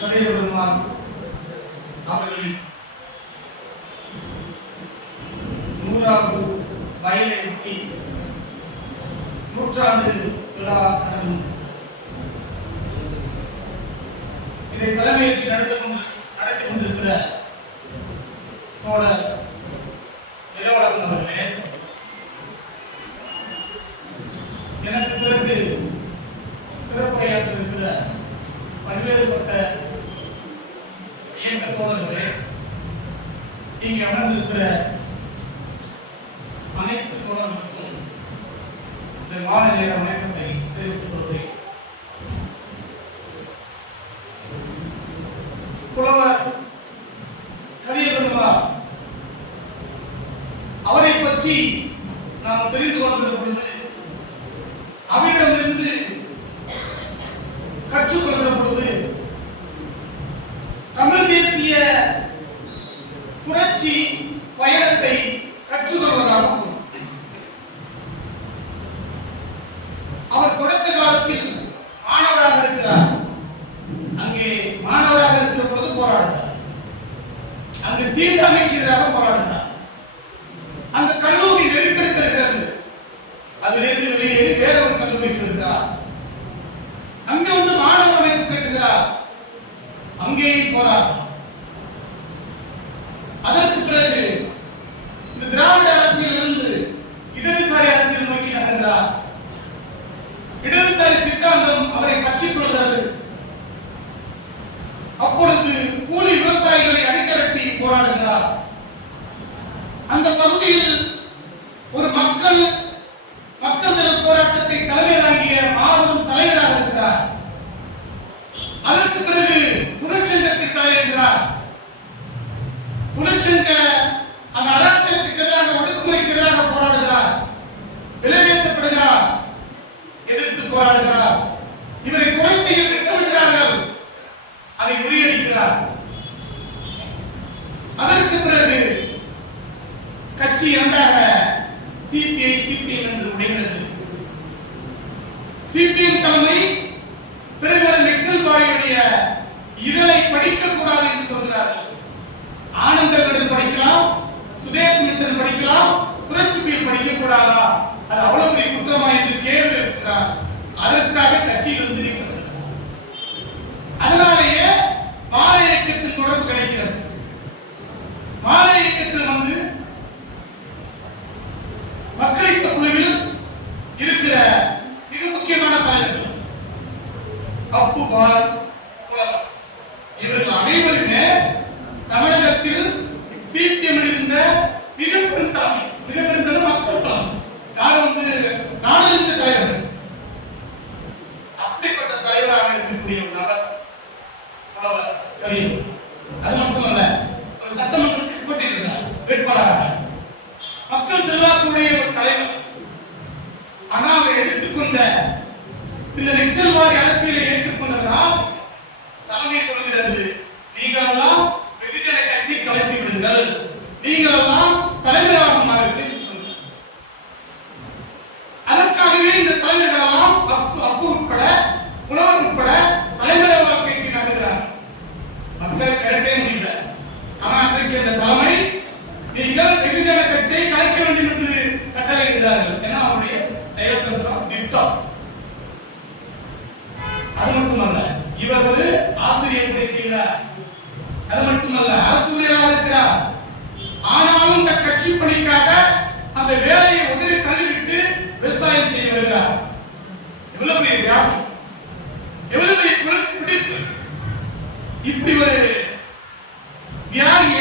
சதயபெருமான் அவர்களின் நூறாவது வயலை ஒட்டி நூற்றாண்டு விழா நடக்கும். இதை தலைமையேற்று நடந்து கொண்டு நடத்தி கொண்டிருக்கிற தோழர் இளவரசன் அவர்களே எனக்கு பிறகு சிறப்புரையாற்ற இருக்கிற பல்வேறுபட்ட தோழர்களே இங்கே அமர்ந்திருக்கிற அனைத்து தோழர்களுக்கும் இந்த மாலை நேர வணக்கத்தை தெரிவித்துக் கொள்கிறேன். புலவர் கலியபெருமாள் அவரை பற்றி நாம் தெரிந்து கொள்கிற பொழுது அவரிடமிருந்து கற்றுக்கொள்ள பொழுது தமிழ் தேசிய புரட்சி பயணத்தை கற்றுக்கொள்வதாகும் அவர் தொடக்க காலத்தில் மாணவராக இருக்கிறார் அங்கே மாணவராக இருக்கிற பொழுது போராடுகிறார் அங்கு தீண்டாமைக்கு எதிராக போராடுகிறார் அந்த கல்லூரி நெருக்கடி தருகிறது அதிலிருந்து வெளியேறி வேற ஒரு கல்லூரிக்கு இருக்கிறார் அங்கே வந்து மாணவர் அமைப்பு கட்டுகிறார் அங்கேயும் போராட்டம் அதற்கு பிறகு இந்த திராவிட அரசியலிருந்து இடதுசாரி அரசியல் நோக்கி நகர்ந்தார். இடதுசாரி சித்தாந்தம் அவரை பற்றிக் கொள்கிறது. அப்பொழுது கூலி விவசாயிகளை அடிக்கரட்டி போராடுகிறார். அந்த பகுதியில் ஒரு மக்கள் நல போராட்டத்தை தலைமை தாங்கிய மாபெரும் தலைவராக இருக்கிறார் அதற்கு பிறகு தொழிற்சங்கத்தை தலையிடுகிறார் தொழிற்சங்க அந்த அராஜகத்துக்கு எதிராக ஒடுக்குமுறைக்கு எதிராக போராடுகிறார் விலை பேசப்படுகிறார் எதிர்த்து போராடுகிறார் இவரை கொலை செய்ய திட்டமிடுகிறார்கள் அதை முறியடிக்கிறார் அதற்கு பிறகு கட்சி இரண்டாக சிபிஐ சிபிஎம் என்று உடைகிறது சிபிஎம் தலைமை பிறகு நெக்சல் பாயுடைய இதழை படிக்க கூடாது என்று சொல்கிறார்கள். ஆனந்தவிடம் படிக்கலாம் சுதேஷ் மித்திரன் படிக்கலாம் புரட்சிபியில் படிக்க கூடாதா அது அவ்வளவு பெரிய குற்றமா என்று கேள்வி இருக்கிறார் அதற்காக கட்சியிலிருந்து இருந்து நீக்கிறது அதனாலேயே மாலை இயக்கத்தில் தொடர்பு கிடைக்கிறது மாலை இயக்கத்தில் வந்து மக்களித்த குழுவில் இருக்கிற மிக முக்கியமான தலைவர்கள் அப்பு பால் புலவர் இவர்கள் அனைவருமே தமிழகத்தில் சிபிஎம் இருந்த மிக பெருந்தலைமை மிக பெருந்தலை மக்கள் தலைமை யார் வந்து நாடறிந்த தலைவர் அப்படிப்பட்ட தலைவராக இருக்கக்கூடிய ஒரு நபர் புலவர் கரீம் அது மட்டுமல்ல ஒரு சட்டமன்றத்தில் போட்டியிருக்கிறார் வேட்பாளராக மக்கள் ஒரு தலைவர். ஆனால் எடுத்துக்கொண்ட இந்த நெக்சல்வாதி அரசியலை ஏற்றுக்கொண்டதால் தலைமை சொல்கிறது நீங்களெல்லாம் வெகுஜன கட்சி கலைத்து விடுங்கள் நீங்களெல்லாம் தலைவராக மாறுங்கள் என்று சொன்னார். அதற்காகவே இந்த தலைவர்கள் எல்லாம் அப்பு அப்பு உட்பட புலவர் உட்பட தலைமுறை வாழ்க்கைக்கு நகர்கிறார் மக்களை கலைக்கவே முடியல ஆனா அன்றைக்கு அந்த தலைமை நீங்கள் கட்சியை கலைக்க வேண்டும் என்று கட்டளையிடுகிறார்கள். ஏன்னா அவருடைய செயல்திட்டம் திட்டம். அது மட்டுமல்ல இவர் ஒரு ஆசிரியர் பேசுகிறார். அது மட்டுமல்ல அரசு ஊழியராக இருக்கிறார். ஆனாலும் இந்த கட்சி பணிக்காக அந்த வேலையை உதவி தள்ளிவிட்டு விவசாயம் செய்ய வருகிறார். எவ்வளவு பெரிய வியாபாரம் எவ்வளவு பெரிய குழு- பிடிப்பு இப்படி ஒரு தியாகிய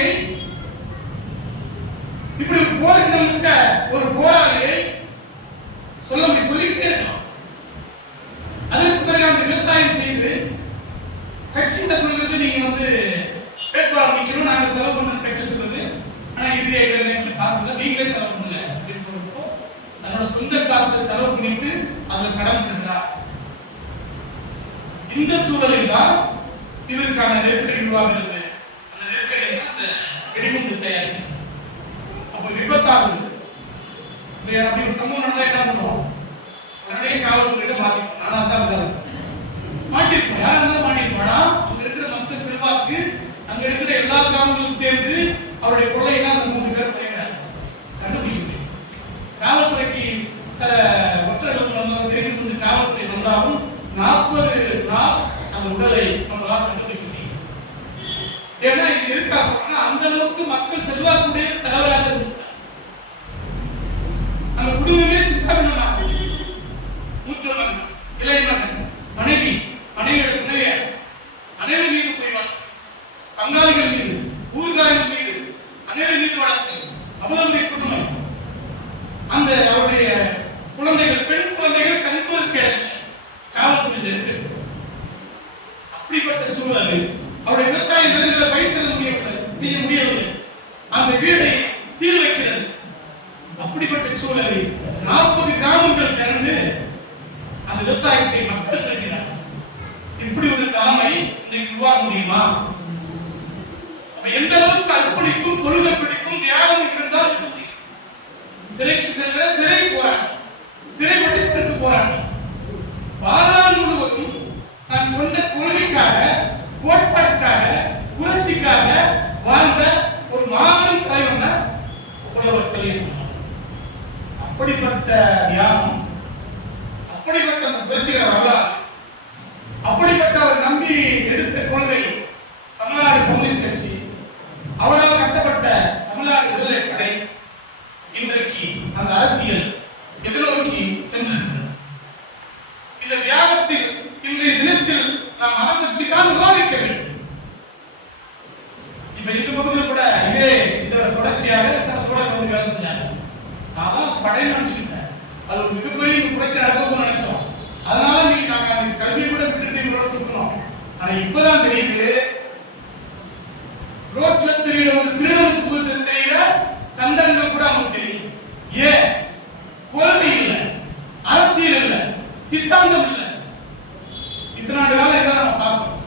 இப்படி ஒரு மிக்க ஒரு போராளியை சொல்ல முடியும் சொல்லிக்கிட்டே இருக்கலாம். அதற்கு பிறகு அந்த விவசாயம் செய்து கட்சியில சொல்றது நீங்க வந்து வேட்பாளர் நிக்கணும் நாங்க செலவு பண்ண கட்சி சொல்றது. ஆனா இறுதியா எங்களுக்கு காசு இல்லை நீங்களே செலவு பண்ணல அப்படின்னு சொல்றப்போ தன்னோட சொந்த காசு செலவு பண்ணிட்டு அதுல கடன் தந்தார் இந்த சூழலில் தான் இவருக்கான நெருக்கடி உருவாகிறது. அந்த நெருக்கடியை அந்த தயாரிக்கிறது. ஒரு விபத்தாக அப்படி ஒரு சமூகம் நடந்தா என்ன பண்ணுவோம்? அதனுடைய காவல் துறையிட்ட மாறி நானா தான் இருந்தாரு மாட்டிருப்போம் யாரா இருந்தாலும் மாட்டிருப்போம் அங்க இருக்கிற மத்த செல்வாக்கு அங்க இருக்கிற எல்லா கிராமங்களும் சேர்ந்து அவருடைய கொள்ளையெல்லாம் அந்த அந்த அளவுக்கு மக்கள் செல்வாக்குடைய தலைவராக இருந்தார் அந்த குடும்பமே சித்தாபினா மூச்சு மகன் இளைய மகன் மனைவி மனைவியோட துணைவியார் அனைவர் மீது புரிவார் பங்காளிகள் மீது ஊர்காரர்கள் மீது அனைவர் மீது வழக்கு அவளுடைய குடும்பம். அந்த அவருடைய குழந்தைகள் பெண் குழந்தைகள் கண்கூர் கேள்வி காவல்துறையில் இருக்கு. அப்படிப்பட்ட சூழ்நிலை அவருடைய விவசாய நிலங்களை பயிர் செய்ய முடியவில்லை செய்ய முடியவில்லை அந்த வீடை சீல் வைக்கிறது அப்படிப்பட்ட சூழலில் நாற்பது கிராமங்கள் திறந்து அந்த விவசாயத்தை மக்கள் செல்கிறார் இப்படி ஒரு தலைமை இன்னைக்கு உருவாக முடியுமா? எந்த அளவுக்கு அர்ப்பணிப்பும் கொள்கை பிடிக்கும் தியாகம் இருந்தால் சிறைக்கு செல்ல சிறை போறாங்க. சிறை படிப்பிற்கு போறாங்க. வாழ்நாள் முழுவதும் தன் கொண்ட கொள்கைக்காக கோட்பாட்டுக்காக புரட்சிக்காக வாழ்ந்த ஒரு மாபெரும் தலைவன் தான் புலவர் அப்படிப்பட்ட தியானம் அப்படிப்பட்ட அந்த புரட்சிகர வரலாறு அப்படிப்பட்ட அவர் நம்பி எடுத்த கொள்கை தமிழ்நாடு கம்யூனிஸ்ட் கட்சி அவரால் கட்டப்பட்ட தமிழ்நாடு விடுதலை படை இன்றைக்கு அந்த அரசியல் எதிர்நோக்கி சென்றிருக்கிறது இந்த தியாகத்தில் இன்றைய தினத்தில் நாம் அதை பற்றி தான் விவாதிக்க வேண்டும் இப்ப இந்த பகுதியில் கூட இதே இதோட தொடர்ச்சியாக சில தோழர்கள் வந்து வேலை செஞ்சாங்க அது ஒரு மிகப்பெரிய புரட்சி நினைச்சோம். அதனால நாங்க அந்த கல்வியை கூட விட்டுட்டு இவரோட சுத்தணும் ஆனா இப்பதான் தெரியுது ரோட்ல தெரியல ஒரு திருநெல்வேலி தெரியல தண்டங்கள் கூட அவங்களுக்கு தெரியும். ஏன்? கொள்கை இல்ல. அரசியல் இல்ல. சித்தாந்தம் இல்ல. இத்தனை காலம் நம்ம பார்க்கிறோம்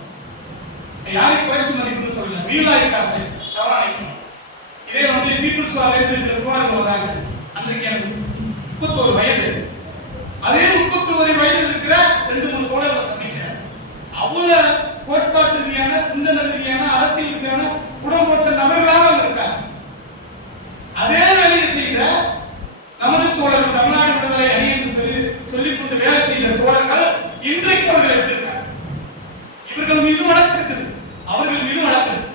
யாரையும் குறைச்சு மதிப்புன்னு சொல்லல. வீலா இருக்காங்க இதே வந்து பீப்புள்ஸ் வாலேருந்து இருக்கிற தோழர்கள் வராங்க. அன்றைக்கு எனக்கு முப்பத்தோரு வயது. அதே முப்பத்தோரு வயதில் இருக்கிற ரெண்டு மூணு தோழர்களை சந்திக்கிறேன் அவ்வளவு கோட்பாட்டு ரீதியான சிந்தனை ரீதியான அரசியல் ரீதியான உடம்பு போட்ட நபர்களாக அவங்க இருக்காங்க அதே வேலையை செய்த நமது தோழர்கள் தமிழ்நாடு விடுதலை அணி என்று சொல்லி சொல்லிக் கொண்டு வேலை செய்த தோழர்கள் இன்றைக்கு அவர்கள் எப்படி இருக்காங்க இவர்கள் மீது வழக்கு இருக்குது அவர்கள் மீது வழக்கு இருக்கு.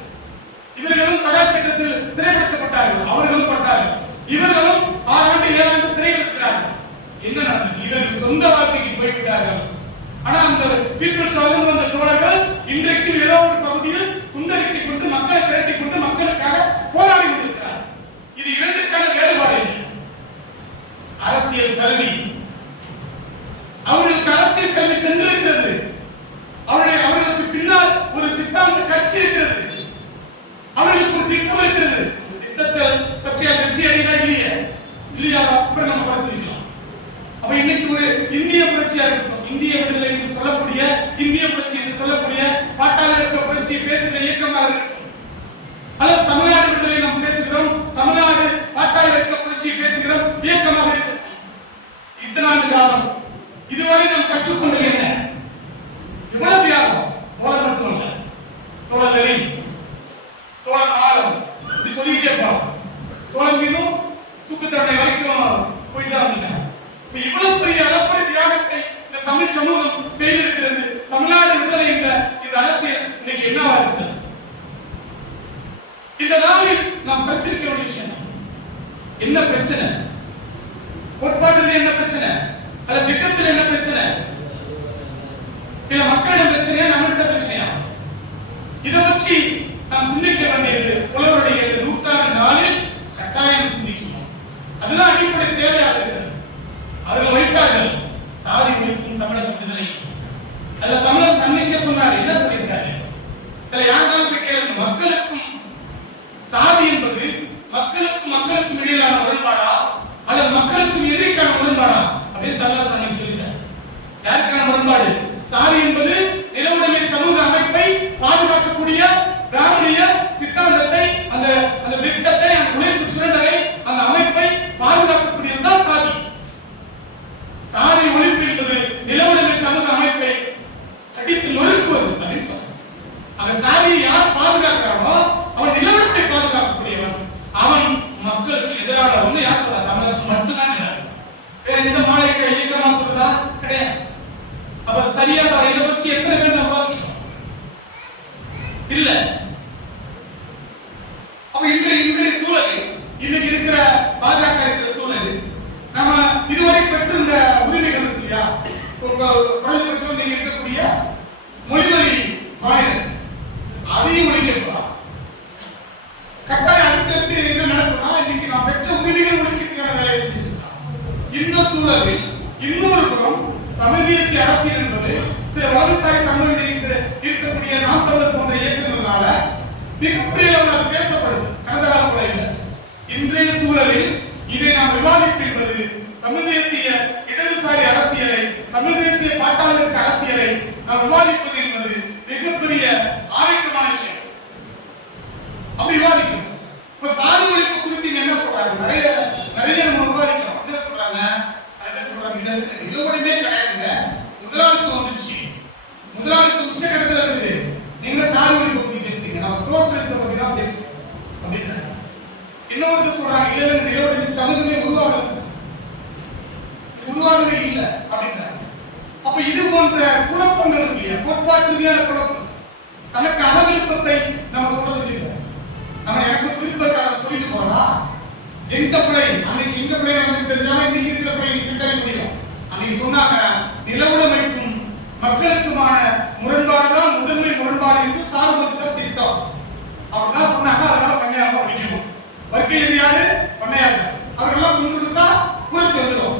இவர்களும் தடா சட்டத்தில் சிறைப்படுத்தப்பட்டார்கள் அவர்களும் பட்டார்கள் இவர்களும் ஆறாண்டு ஏழாண்டு சிறையில் இருக்கிறார்கள் என்ன நடந்தது இவர்கள் சொந்த வாழ்க்கைக்கு போய்விட்டார்கள் ஆனா பீப்புள்ஸ் வந்த தோழர்கள் இன்றைக்கு ஏதோ ஒரு பகுதியில் குந்தரிக்கை கொண்டு மக்களை திரட்டி கொண்டு மக்களுக்காக போராடி கொண்டிருக்கிறார் இது இரண்டுக்கான வேறுபாடு என்ன? அரசியல் கல்வி அவர்களுக்கு அரசியல் கல்வி சென்று அவருடைய அவர்களுக்கு பின்னால் ஒரு சித்தாந்த கட்சி இருக்கிறது அவர்களுக்கு ஒரு திட்டம் இருக்கிறது அந்த திட்டத்தை பற்றிய வெற்றி அடைதா இல்லையா இல்லையா அப்புறம் நம்ம பரிசீலிக்கலாம் அப்ப இன்னைக்கு ஒரு இந்திய புரட்சியா இருக்கட்டும் இந்திய விடுதலை என்று சொல்லக்கூடிய இந்திய புரட்சி என்று சொல்லக்கூடிய பாட்டாளி இருக்க புரட்சியை பேசுகிற இயக்கமாக இருக்கட்டும் அல்லது தமிழ்நாடு விடுதலை நாம் பேசுகிறோம் தமிழ்நாடு பாட்டாளி இருக்க புரட்சியை பேசுகிறோம் இயக்கமாக இருக்கட்டும் தியாகம் இதுவரை நாம் கற்றுக்கொண்டது என்ன? இவ்வளவு தியாகம். தோழர் மட்டுமல்ல தோழர் வெளி. தோழர் ஆழம். இப்படி சொல்லிக்கிட்டே போறோம் தோழர் மீதும் தூக்கு வரைக்கும் போயிட்டு தான் இப்ப இவ்வளவு பெரிய அளப்பரிய தியாகத்தை இந்த தமிழ் சமூகம் செய்திருக்கிறது. தமிழ்நாடு விடுதலை என்ற இந்த அரசியல் இன்னைக்கு என்னவா இருக்கிறது இந்த நாளில் நாம் பரிசீலிக்க வேண்டிய விஷயம் என்ன? பிரச்சனை? கோட்பாட்டு என்ன பிரச்சனை? அல்ல திட்டத்தில் என்ன பிரச்சனை? இல்ல மக்களிடம் பிரச்சனையா நம்மகிட்ட பிரச்சனையா? இதை பற்றி நாம் சிந்திக்க வேண்டியது புலவருடைய நூற்றாறு நூற்றாண்டு நாளில் கட்டாயம் சிந்திக்கணும். அதுதான் அடிப்படை தேவையாக இருக்கிறது அவர்கள் வைத்தார்கள். சாதி ஒழிப்பும் தமிழக ஒண்ணு யார் சொல்றா தமிழரசு மட்டும்தான் வேற எந்த மாநில இயக்கமா சொல்றதா? கிடையாது. அப்ப சரியா தர இதை பற்றி எத்தனை பேர் நம்ம இல்ல. அப்ப இந்த இன்றைய சூழல் இன்னைக்கு இருக்கிற பாஜக இருக்கிற சூழல் நம்ம இதுவரை பெற்றிருந்த உரிமைகள் இருக்கு இல்லையா? குறைந்தபட்சம் நீங்க இருக்கக்கூடிய மொழிமொழி மாநிலம் அதையும் ஒழிக்க கட்டாயம் அளவில் இன்னொரு புறம் தமிழ் தேசிய அரசியல் என்பது சில வலதுசாரி தமிழ் இருக்கக்கூடிய நாம் தமிழர் போன்ற இயக்கங்களால மிகப்பெரிய அளவில் அது பேசப்படுது கடந்த கால இல்லை இன்றைய சூழலில் இதை நாம் விவாதிப்பு என்பது தமிழ் தேசிய இடதுசாரி அரசியலை தமிழ் தேசிய பாட்டாளருக்கு அரசியலை நாம் விவாதிப்பது என்பது மிகப்பெரிய ஆரோக்கியமான விஷயம் அப்படி விவாதிக்கணும் இப்ப சாதி ஒழிப்பு குறித்து இங்க என்ன சொல்றாங்க நிறைய நிறைய நம்ம விவாதிக்கிறோம் என்ன சொல்றாங்க சில பேர் சொல்றாங்க இது நிலவுடையமே கிடையாதுங்க முதலாளித்துவம் வந்துச்சு முதலாளித்துவம் உச்ச கட்டத்துல இருக்குது நீங்க சாதி ஒழிப்பு பத்தி பேசுறீங்க நம்ம சோசியலிசத்தை பத்தி தான் பேசுறோம் அப்படின்னு இன்னொருத்தர் சொல்றாங்க இல்ல இல்ல நிலவுடைய சமூகமே உருவாகுது உருவாகவே இல்லை அப்படின்றாங்க அப்ப இது போன்ற குழப்பங்கள் இருக்கு இல்லையா கோட்பாட்டு ரீதியான குழப்பம் தனக்கு அவவிருப்பத்தை நம்ம சொல்றது இல்லை நம்ம எனக்கு விருப்பக்காரர் சொல்லிட்டு போறா எங்க பிள்ளை அன்னைக்கு இந்த பிள்ளை வந்து தெரிஞ்சாலும் இன்னைக்கு இருக்கிற பிள்ளை கிட்டவே முடியும். அன்னைக்கு சொன்னாங்க நிலவுடைமைக்கும் மக்களுக்குமான முரண்பாடு தான் முதன்மை முரண்பாடு என்று தான் திட்டம். அப்படிதான் சொன்னாங்க அதனால பண்ணையாக வைக்கணும் வர்க்க எதிரியாரு பண்ணையாரு அவரெல்லாம் முன் கொடுத்தா புரட்சி வந்துடும்.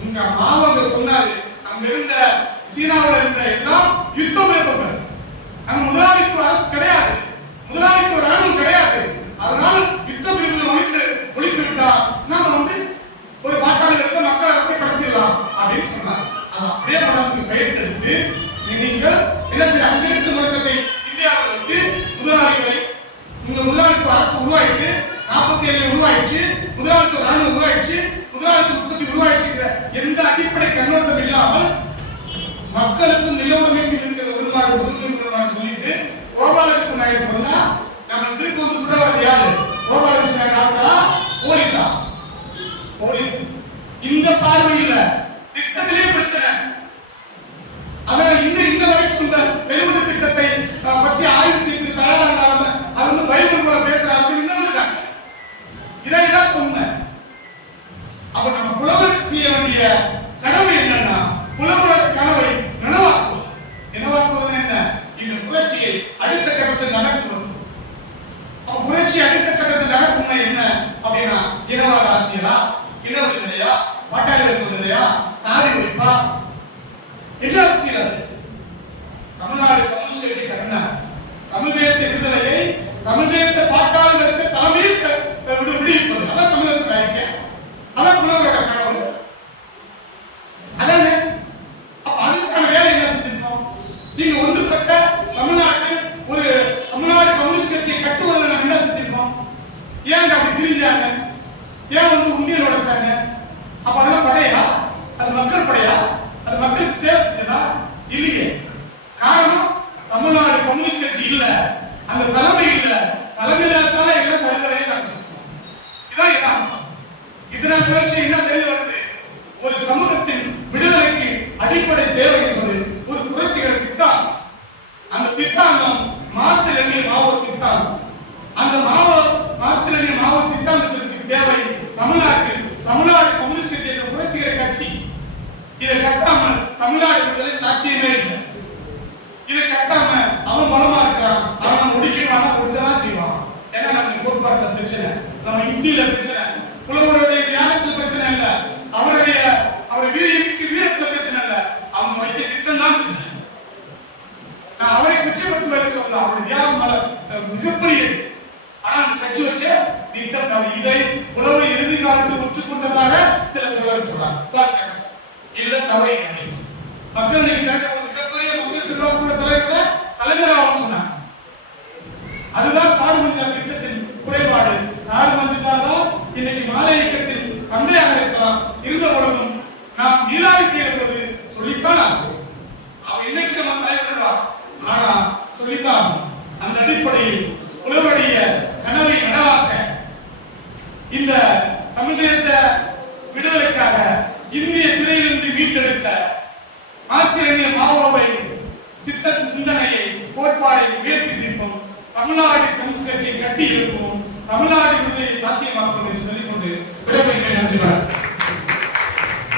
இங்க மாவங்க சொன்னாரு அங்க இருந்த சீனாவில் இருந்த எல்லாம் யுத்தம் அங்க முதலாளித்துவ அரசு கிடையாது முதலாளித்துவ ராணுவம் கிடையாது அதனால் யுத்த பிரிவுகள் ஒழித்து ஒழித்து விட்டால் நாம வந்து ஒரு பாட்டாளி இருக்க மக்கள் அரசை படைச்சிடலாம் அப்படின்னு சொன்னார் அது அப்படியே படத்துக்கு பெயர் எடுத்து நீங்கள் என்ன செய்ய அங்க இருக்க முழக்கத்தை இந்தியாவில் வந்து முதலாளிகளை இங்க முதலாளித்துவ அரசு உருவாயிட்டு நாற்பத்தி ஏழு உருவாயிடுச்சு முதலாளித்துவ ராணுவம் உருவாயிடுச்சு முதலாளித்துவ உற்பத்தி உருவாயிடுச்சுங்கிற எந்த அடிப்படை கண்ணோட்டம் இல்லாமல் மக்களுக்கும் நிலவுடைமைக்கும் இருக்கிற உருவாடு உரிமை சொல்லிட்டு கோபாலகிருஷ்ணன் சொன்னா நம்ம திருப்பி வந்து சுட வரது யாரு கோபாலகிருஷ்ணன் போலீஸா? போலீஸ். இந்த பார்வையில பிரச்சனை அதான் இன்னும் இந்த வரைக்கும் இந்த எழுபது திட்டத்தை அஹ், பற்றி ஆய்வு செய்து தயாராக அது வந்து பைபிள் போல பேசுறாங்க இன்னும் இருக்காங்க இதான் உண்மை அப்ப நம்ம புலவர் செய்ய வேண்டிய கடமை என்னன்னா புலவரோட கனவை நனவாக்குவது நனவாக்குவது என்ன இந்த புரட்சியை அடுத்த கட்டத்தில் நகர்த்துவது புரட்சி அடுத்த கட்டத்தில் நகர்த்துனா என்ன? அப்படின்னா இனவாத அரசியலா? இன விடுதலையா? பாட்டாளி விடுதலையா? சாதி ஒழிப்பா? என்ன அரசியல் அது. தமிழ்நாடு கம்யூனிஸ்ட் கட்சி கடந்த தமிழ் தேச விடுதலையை தமிழ் தேச பாட்டாளர்களுக்கு தலைமையில் க- விடு- விடுவிப்பது அதான் தமிழரசு அறிக்கை அதான் புலவரோட கனவு அதானே அப்ப அதுக்கான வேலை என்ன செஞ்சிருக்கோம் நீங்க ஒன்றுபட்ட தமிழ்நாட்டு ஒரு தமிழ்நாடு கம்யூனிஸ்ட் கட்சியை கட்டுவதில் நம்ம என்ன செஞ்சிருக்கோம் ஏன் அப்படி பிரிஞ்சாங்க ஏன் வந்து உண்டியல் உடைச்சாங்க அப்ப அதெல்லாம் படையா அது மக்கள் படையா அது மக்களுக்கு சேவை செஞ்சதா இல்லையே காரணம் தமிழ்நாடு கம்யூனிஸ்ட் கட்சி இல்ல அந்த தலைமை இல்ல தலைமையிலாத்தால என்ன தருதலையே நாங்க சொல்றோம் இதான் யதார்த்தம் இதனால் புரட்சி என்ன தெரிய வருது ஒரு சமூகத்தின் விடுதலைக்கு அடிப்படை தேவை என்பது ஒரு புரட்சிகர சித்தாந்தம் அந்த சித்தாந்தம் மார்ஷல் எண்ணி மாவோ சித்தாந்தம் அந்த மாவோ மார்ஷல் எண்ணி மாவோ சித்தாந்தத்திற்கு தேவை தமிழ்நாட்டில் தமிழ்நாடு கம்யூனிஸ்ட் கட்சி என்ற புரட்சிகர கட்சி இதை கட்டாமல் தமிழ்நாடு விடுதலை சாத்தியமே இல்லை இதை கட்டாம அவன் பலமா இருக்கிறான் அவன் முடிக்கிறான் கொடுக்கதான் செய்வான் ஏன்னா நம்ம கோட்பாட்டுல பிரச்சனை நம்ம இந்தியில பிரச்சனை புலவருடைய தியாகத்துல பிரச்சனை இல்ல அவருடைய அவர் வீரியமிக்கு வீரத்துல பிரச்சனை இல்ல அவங்க திட்டம் தான் நான் அவரை குற்றப்படுத்துவதை சொல்லலாம் அவருடைய தியாகம் மேல, அஹ், ஆனா கட்சி வச்ச திட்டம் இதை புலவை இறுதி காலத்தில் ஒற்றுக்கொண்டதாக சில புலவர் சொல்றாங்க. இல்ல தவறை மக்கள் இன்னைக்கு திரட்ட மிகப்பெரிய மக்கள் செல்வாக்குள்ள தலைவர்கள தலைவராகவும் சொன்னாங்க. அதுதான் சார்பந்திரா திட்டத்தின் குறைபாடு. சார்பந்திரா தான் இன்னைக்கு மாலை இயக்கத்தில் தந்தையாக இருக்கலாம். இருந்த பொழுதும் நாம் நீலாவி செய்யப்படும் சொல்லித்தான் ஆகும் அவன் இன்னைக்கு நம்ம தலைவர் தான் ஆனா சொல்லித்தான் ஆகணும். அந்த அடிப்படையில் புலவருடைய கனவை நனவாக்க இந்த தமிழ் தேச விடுதலைக்காக இந்திய சிறையிலிருந்து மீட்டெடுக்க ஆட்சியறிஞர் மாவோவை சித்த சிந்தனையை கோட்பாடை உயர்த்தி நிற்போம் தமிழ்நாடு கம்யூனிஸ்ட் கட்சியை கட்டி எழுப்புவோம் தமிழ்நாடு விடுதலை சாத்தியமாக்கும்